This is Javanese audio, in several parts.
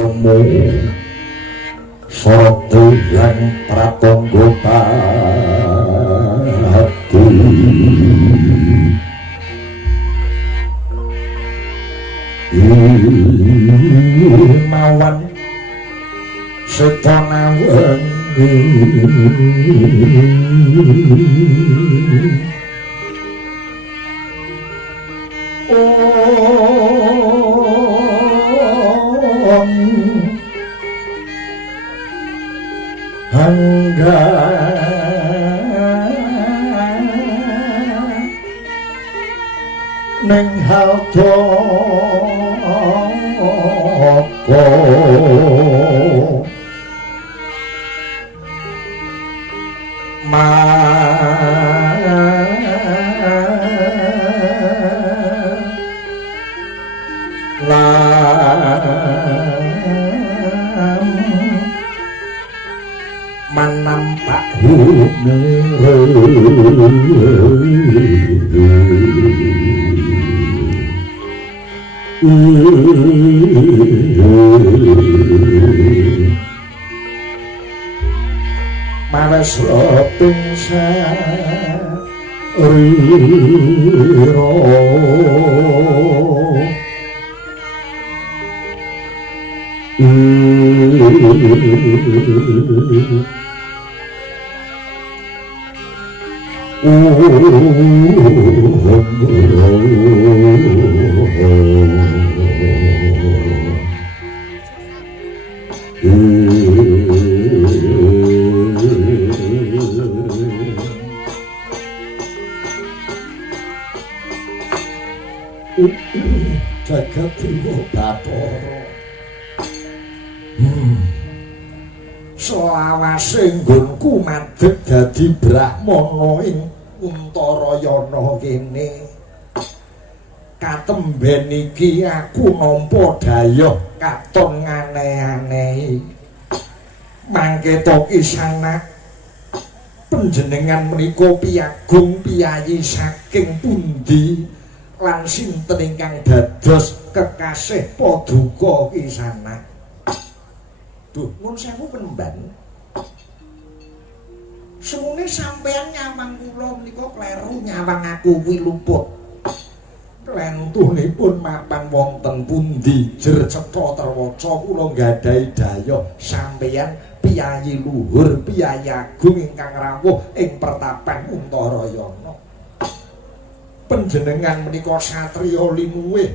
temu sorot yang pratangga pati mawan setana wengi hangga ning halto manampak malas pingsan riro jagat dewa Bathara selawase nggonku madhep dadi brahmana ing Untarayana kene katemben iki aku nampa dhayoh katon aneh-aneh mangke to kisana panjenengan menika piagung piyayi saking pundi lan sinten ingkang dados kekasih paduka kisana. Duh, nun sewu penemban. Semune sampeyan nyawang kula menika kleru nyawang aku kuwi luput. Lentunipun mapan wonten pundi jer cetha terwaca kula nggadahi dhayoh sampeyan piyayi luhur piyayi agung ingkang rawuh ing pertapan Untarayana. Panjenengan menika satriya linuwih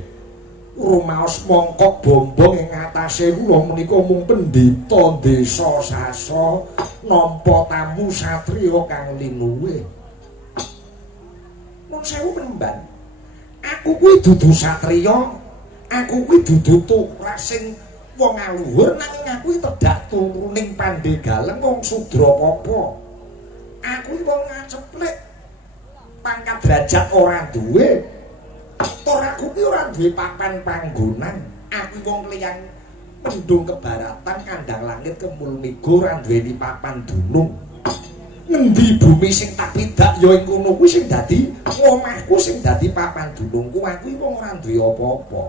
rumaos mongkok bombong ing atase kula menika mung pendhita desa Sasa nampa tamu satriya kang linuwih. Nun sewu penemban. Aku kuwi dudu satriya, aku kuwi dudu turas sing wong aluhur nanging aku tedak turuning Pandhegaleng wong sudra apa. Aku wong ngaceplek pangkat derajat ora duwe. Tor aku ki ora duwe papan panggonan. Aku wong liyang mendung kebaratan kandang langit kemul migo ora duweni papan dunung. Ngendi bumi sing tak pidak ya ing kono kuwi sing dadi omahku sing dadi papan dunungku. Aku wong ora duwe apa-apa.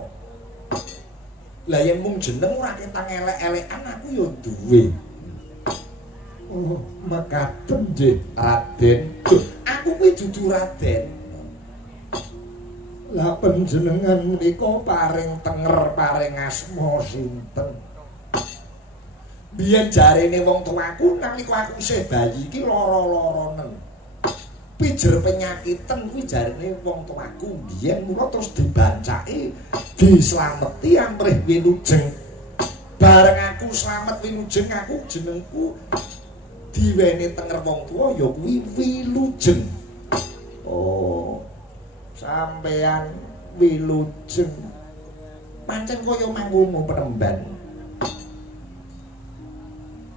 Lah yen mung jeneng ora ketang elek-elekan aku ya duwe. Oh, makaten nggih Raden. Aku kuwi dudu Raden. Lah panjenengan menika paring tenger paring asma sinten? Biyen jarene wong tuaku nalika aku isih bayi iki lara-laranen. Pijer penyakiten kuwi jarene wong tuaku biyen mula terus dibancaki dislameti amrih winujeng. Bareng aku slamet winujeng aku jenengku diweni tenger wong tua ya kuwi Wilujeng. Oh, sampeyan Wilujeng. Pancen kaya mangkono penemban.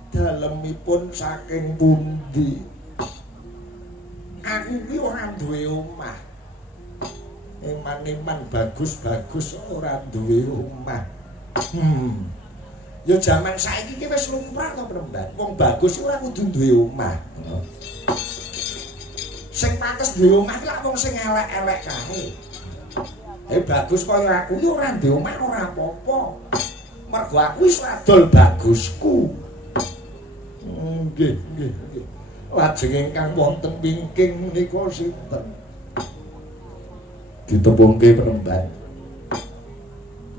Dalemipun saking pundi? Aku kuwi ora duwe omah. Eman-eman bagus-bagus ora duwe omah. Ya jaman saiki ki wis lumrah to penemban. Wong bagus ora kudu duwe omah. Sing pantes duwe omah ki lak wong sing elek-elek kae. Bagus kaya aku ki ora duwe omah ora apa-apa. Mergo aku wis adol bagusku. Nggih, nggih, nggih. Lajeng ingkang wonten wingking menika sinten? Ditepungke penemban.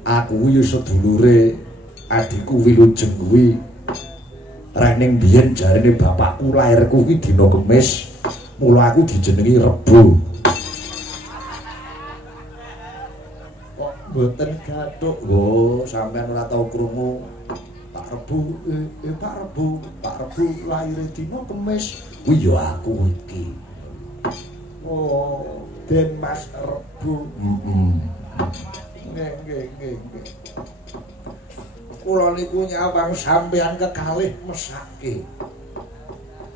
Aku ya sedulure adikku Wilujeng kuwi. Rening biyen jarene bapakku lairku kuwi dina Kemis, mula aku dijenengi Rebo. Kok mboten gathuk? Oh, sampean ora tau krungu Pak Rebo, Pak Rebo, Pak Rebo laire dina Kemis. Kuwi ya aku iki. Oh, Den Mas Rebo. Nggih, nggih, nggih, nggih. Kula niku nyawang sampeyan kekalih mesake.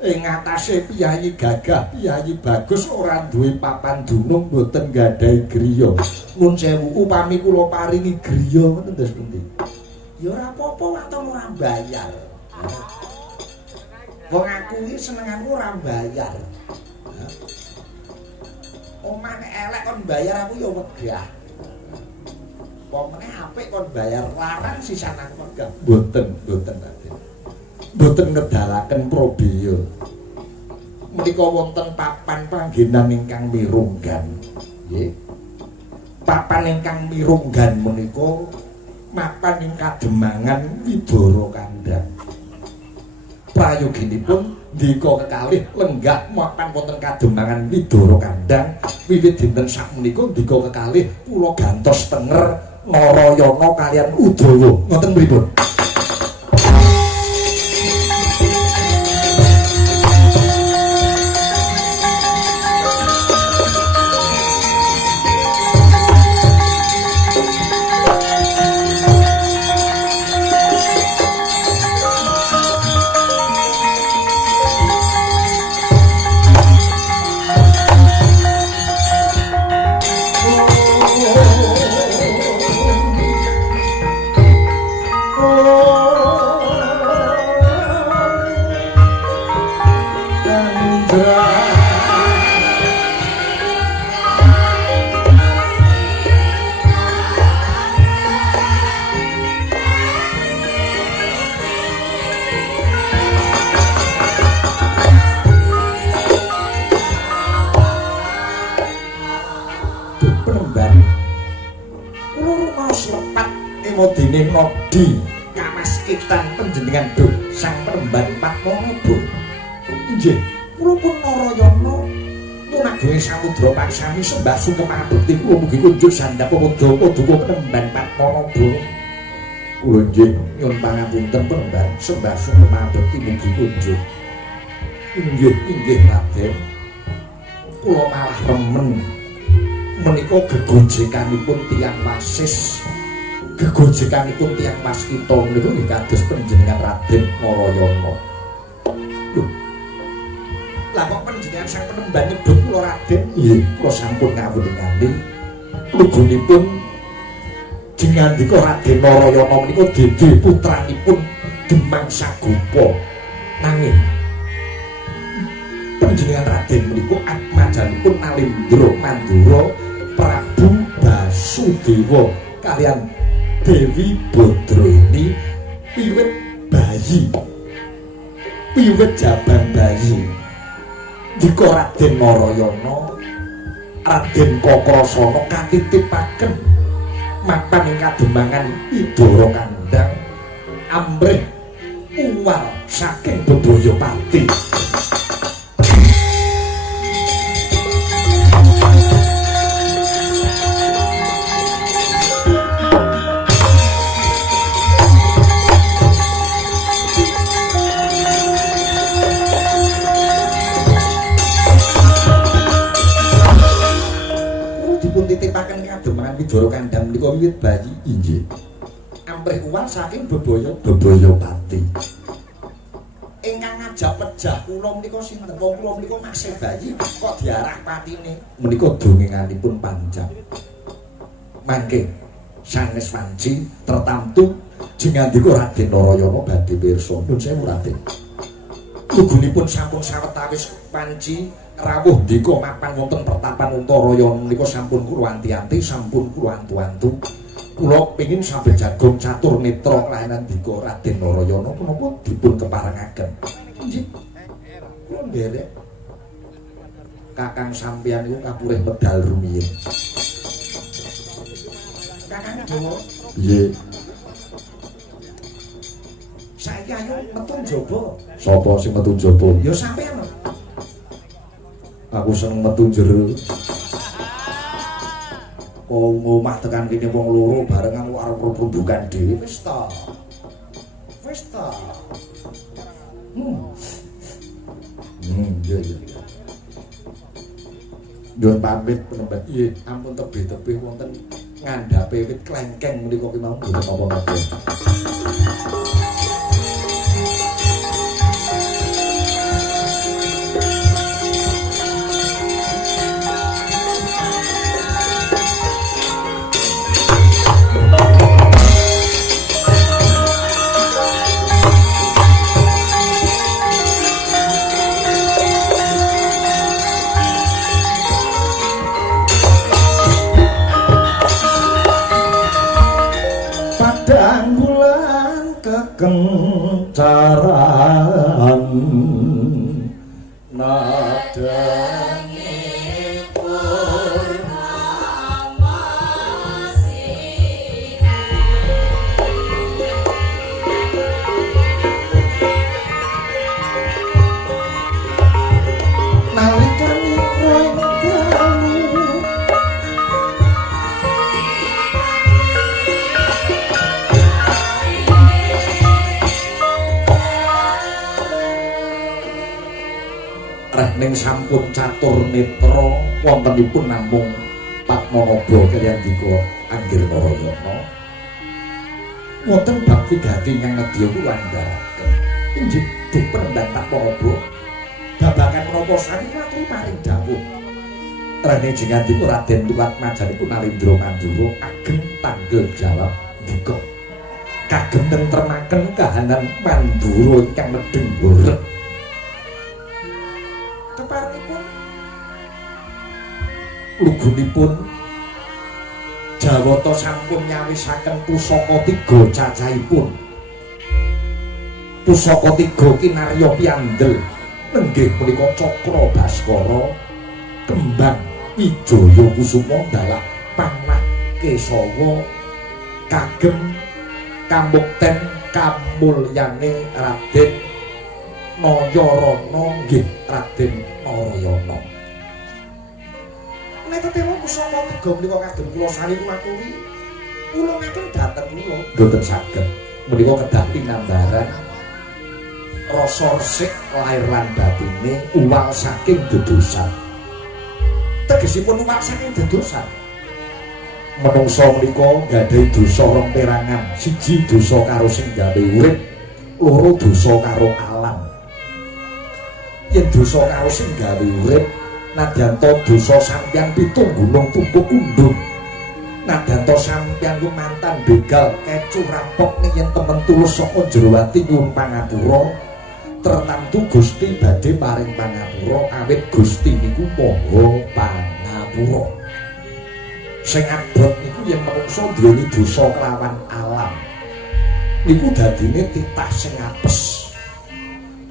Ing ngatasé piyayi gagah, piyayi bagus ora duwe papan dunung mboten gadhahi griya. Nuwun sewu upami kula paringi griya ngoten ndas pundi? Ya ora apa-apa waton ora bayar. Wong aku iki senenganku ora bayar. Omah nek elek kon bayar aku ya wegah. Pomene apik kon bayar larang sisan aku megah. Mboten, mboten Raden. Mboten ngedalaken probaya. Menika wonten papan panggenan ingkang mirunggan. Nggih. Papan ingkang mirunggan menika mapan ing Kademangan Widara Kandhang. Prayoginipun ndika kekalih lenggah mapan wonten Kademangan Widara Kandhang wiwit dinten sakmenika ndika kekalih kula gantos tenger Narayana kaliyan Udawa ngoten pripun? Dene nodi kamas kitan panjenengan Duh Sang Penemban Patmonaba. Inggih, kula pun Narayana nyunadohi samudra paksami sembah sungkem abekti kula mugi kunjuk sandhap Padha duka Penemban Patmonaba. Kula nggih nyuwun pangapunten Penemban sembah sungkem abekti mugi kunjuk. Inggih, inggih Raden. Kula malah remen menika gegojekanipun tiyang Wasis. Gegojekanipun tiyang Waskita menika nggih kados panjenengan Raden Narayana. Lho. Lah kok panjenengan Sang Penemban nyebut kula Raden? Nggih, kula sampun ngawuninganing. Lugunipun jengandika Raden Narayana menika dede putranipun Demang Sagopa. Nanging panjenengan Raden menika atmajanipun Nalendra Mandura Prabu Basudewa kaliyan Dewi Badraini wiwit bayi, wiwit jaban bayi. Dika Raden Narayana, Raden Kakrasana katitipaken mapan ing Kademangan Widara Kandhang amrih uwal saking Bebaya-pati. Titipaken Kademangan Widara Kandhang menika wiwit bayi inggih. Amrih uwal saking Bebaya-pati. Ingkang ngajak pejah kula menika sinten? Wong kula menika masih bayi kok diarah patine. Menika dongenganipun panjang. Mangke sanes wanci tertamtu jengandika Raden Narayana badhe pirsa. Nuwun sewu Raden. Lugunipun sampun sawetawis panci rawuh ndika mapan wonten pertapan Untarayana menika sampun kula anti-anti, sampun kula antu-antu. kula pengin sambil jagung catur netra kelainan dika Raden Narayana menapa dipun keparengaken. Nggih. Kula nderek. Kakang sampeyan iku kapurih medal rumiyin. Kakang Dawa. Piye? Saya ayo metu njaba. Sapa sing metu njaba? Ya sampeyan. Aku seneng metu jero. Omah tekan kene wong loro barengan arep perundukan dhewe wis ta. Wis ta. Iya. Nyuwun pamit penembat. Nggih, ampun tebih-tebih wonten ngandhape wit klengkeng menika ki mau mboten napa-napa. Kencaran nadangi purnama sih nalikane renggalu ning sampun catur netra wontenipun namung Padmanaba kaliyan dika Anggir Narayana wonten bab wigati ingkang nedya kula andharaken inggih duh penendang Padmanaba babagan menapa sami matri maring dawuh rene jengandika Raden Tuwat Majanipun Nalindra Mandura ageng tanggel jawab dika kagem tentremaken kahanan Mandura ingkang nedheng borek lugunipun Jawata sampun nyawisaken pusaka 3 cacahipun. Pusaka 3 kinarya piandel nenggih punika Cakra Baskara, Kembang Wijaya Kusuma dalak panah Kesawa kagem kambukten kamulyane Raden Nayarana nggih Raden Narayana. Tetema pusaka 3 menika kagem kula sami maturi. Kula ngaten dhateng kula mboten saged. Menika kedah pinambaran rasa resik lair lan batine uwal saking dedosan. Tegesipun uwal saking dedosan. Menungsa menika gadhahi dosa rong perangan. Siji dosa karo sing gawe urip, loro dosa karo alam. Yen dosa karo sing gawe urip nadyanto dosa sampeyan pitung gunung tumpuk undung. Nadyanto sampeyan ku mantan begal kecu rampok ning yen temen tulus saka jero ati nyuwun pangapura. Tertamtu Gusti badhe paring pangapura awit Gusti niku Maha Pangapura. Sing abot niku yen manungsa duweni dosa kelawan alam. Niku dadine titah sing apes.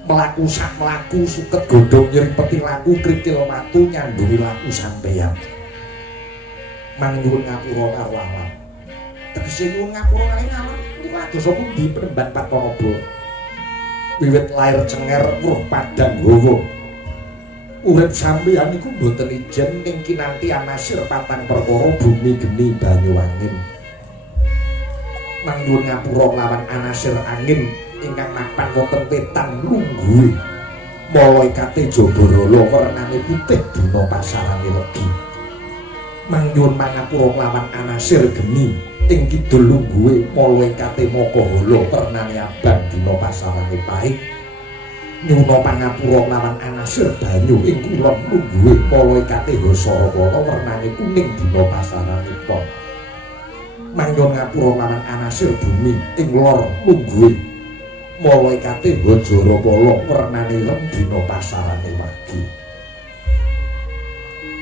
Melaku sak melaku suket godhong nyripeti laku kritil matu nyandungi laku sampeyan. Mang nyuwun ngapura karo alam. Tegese nyuwun ngapura karo alam niku adosa pundi Penemban Padmanaba. Wiwit lair cenger weruh padang hawa. Urip sampeyan niku mboten ijen ning kinanti anasir patang perkara bumi geni banyu angin. Mang nyuwun ngapura lawan anasir angin ingkang mapan wonten wetan lungguhe malaikate Jabarala wernane putih dina pasarane legi. Mangyun mangapura lawan anasir geni ing kidul lungguhe malaikate Makahala wernane abang dina pasarane pahit. Nyuna pangapura lawan anasir banyu ing kulon lungguhe malaikate Hasarawala wernane kuning dina pasarane pon. Mangyun ngapura lawan anasir bumi ing lor lungguhe malaikate Hajarapala wernane rem dina pasarane wagi.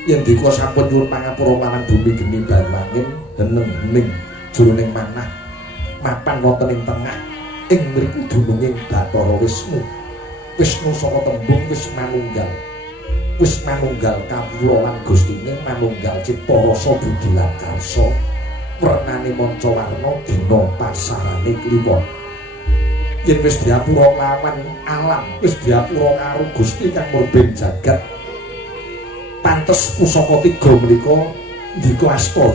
Yen dika sampun nyuwun pangapura marang bumi geni banyu angin heneng-hening jroning manah mapan wonten ing tengah ing mriku dununging Bathara Wisnu. Wisnu saka tembung wis manunggal. Wis manunggal kawula lan Gustine manunggal cipta rasa budi lan karsa. Wernane manca-warna dina pasarane kliwon. Yen wis diapura lawan alam, wis diapura karo Gusti kang murbeng jagat. Pantes pusaka 3 menika ndika asta.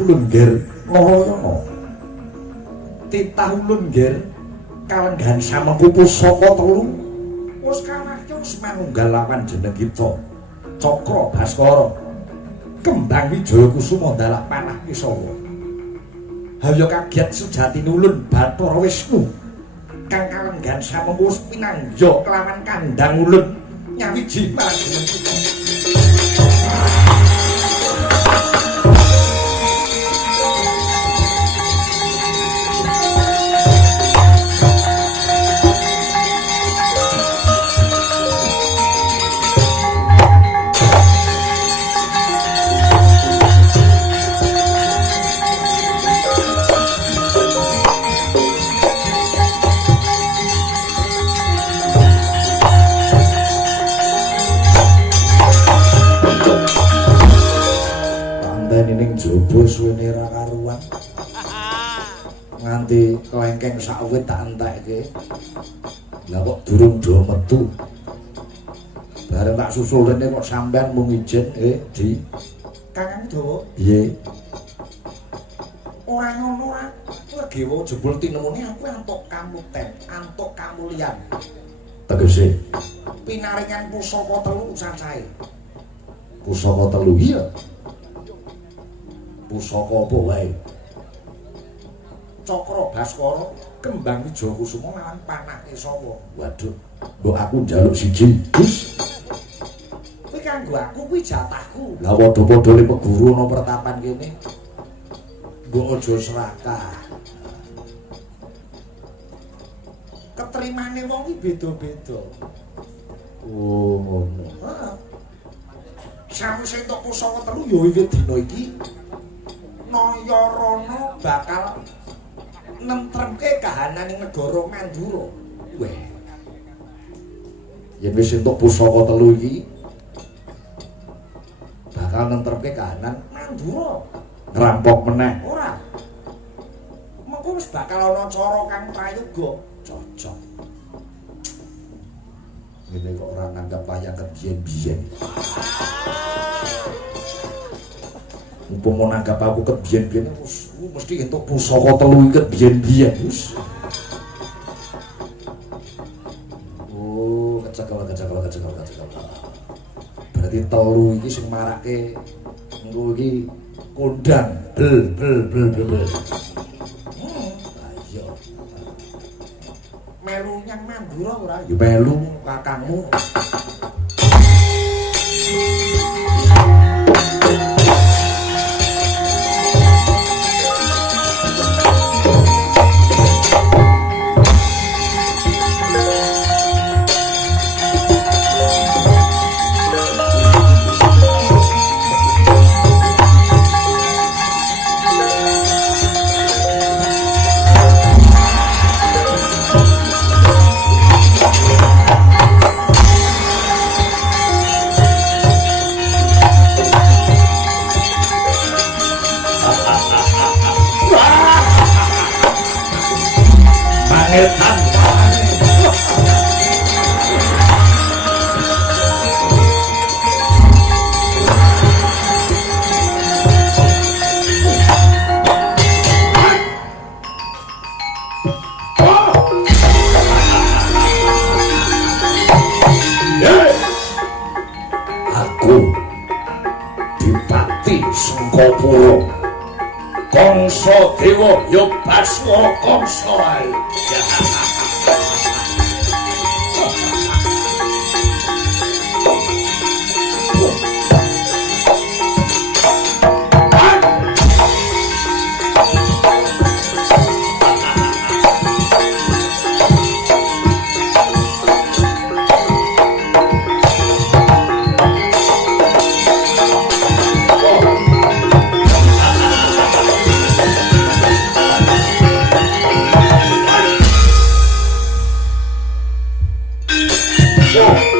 Ulungger Narayana titah ulungger kalenggan samengku pusaka 3 wis kawarya manunggal lawan jeneng kita Cakra Baskara kembang Wijaya Kusuma ndalak panah Kisawa haya kagiat sejatine ulun Bathara Wisnu kang kalenggan samengku pinangga kelawan kandhang ulun nyawiji marang jeneng kita. Jobo suwene ra karuan. Nganti kelengkeng sak wit tak entekke. Lah kok durung do metu. Bareng tak susul rene kok sampean mung ijin, Di. Kakang Dawa. Piye? Ora ngono ra. Legewa jebul tinemune aku antuk kamuten, antuk kamulyan. Tegese pinaringan pusaka 3 cacahe. Pusaka 3 iya. Pusaka apa wae? Cakra Baskara, kembang Wijaya Kusuma lawan panah Kisawa. Waduh, mbok aku njaluk siji, Gus. Kuwi kanggo aku kuwi jatahku. Lah padha-padha le peguru ana pertapan kene. Mbok aja serakah. Ketrimane wong iki beda-beda. Oh, ngono. Heeh. Sawise entuk pusaka 3 ya wiwit dina iki Nayarana bakal nentremke kahananing negara Mandura. Weh. Yen wis entuk pusaka 3 iki bakal nentremke kahanan Mandura. Ngrampok meneh ora. Mengko wis bakal ana cara kang prayoga cocok. Ngene kok ora nanggap wayang kebiyen-biyen. Umpama nanggap aku kebiyen-biyen mesti entuk pusaka 3 kebiyen-biyen wis. Oh, kecekel. Berarti 3 iki sing marake engko iki kondang bel. Ayo. Melu nyang Mandura ora? Ya melu kakangmu. Sangkapura Kangsa Dewa ya Baswara Kangsa ae. Whoa.